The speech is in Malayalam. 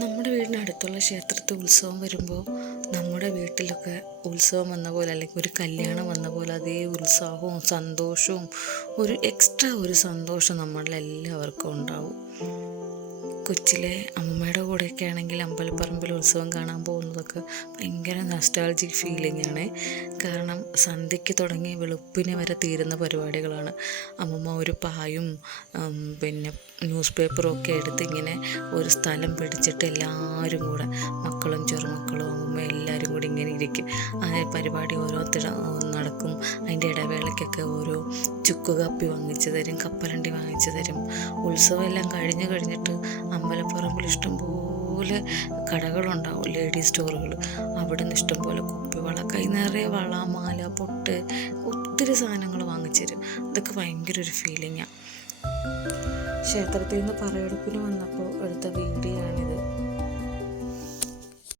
നമ്മുടെ വീടിനടുത്തുള്ള ക്ഷേത്രത്തിൽ ഉത്സവം വരുമ്പോൾ നമ്മുടെ വീട്ടിലൊക്കെ ഉത്സവം വന്ന പോലെ അല്ലെങ്കിൽ ഒരു കല്യാണം വന്ന പോലെ അതേ ഉത്സാഹവും സന്തോഷവും ഒരു എക്സ്ട്രാ ഒരു സന്തോഷം നമ്മളിലെല്ലാവർക്കും ഉണ്ടാവും. കൊച്ചിലെ അമ്മമ്മയുടെ കൂടെയൊക്കെ ആണെങ്കിൽ അമ്പലപ്പറമ്പിൽ ഉത്സവം കാണാൻ പോകുന്നതൊക്കെ ഭയങ്കര നൊസ്റ്റാൾജിക് ഫീലിംഗ് ആണ്. കാരണം സന്ധ്യയ്ക്ക് തുടങ്ങി വെളുപ്പിനെ വരെ തീരുന്ന പരിപാടികളാണ്. അമ്മമ്മ ഒരു പായും പിന്നെ ന്യൂസ് പേപ്പറും ഒക്കെ എടുത്ത് ഇങ്ങനെ ഒരു സ്ഥലം പിടിച്ചിട്ട് എല്ലാവരും കൂടെ മക്കളും ചെറുമക്കളും അമ്മമ്മ എല്ലാവരും കൂടി ഇങ്ങനെ ഇരിക്കും. ആ പരിപാടി നടക്കും. അതിൻ്റെ ഇടവേളയ്ക്കൊക്കെ ഓരോ ചുക്ക് കാപ്പി വാങ്ങിച്ചു തരും, കപ്പലണ്ടി വാങ്ങിച്ചു തരും. ഉത്സവം എല്ലാം കഴിഞ്ഞിട്ട് അമ്പലപ്പറമ്പിൽ ഇഷ്ടംപോലെ കടകളുണ്ടാവും, ലേഡീസ് സ്റ്റോറുകൾ. അവിടെ നിന്ന് ഇഷ്ടംപോലെ കുപ്പിവള, കൈ നിറയെ വള, മാല, പൊട്ട്, ഒത്തിരി സാധനങ്ങൾ വാങ്ങിച്ചു തരും. ഇതൊക്കെ ഭയങ്കര ഒരു ഫീലിങ്ങാണ്. ക്ഷേത്രത്തിൽ നിന്ന് പറയെടുപ്പിന് വന്നപ്പോൾ എടുത്ത വീഡിയോ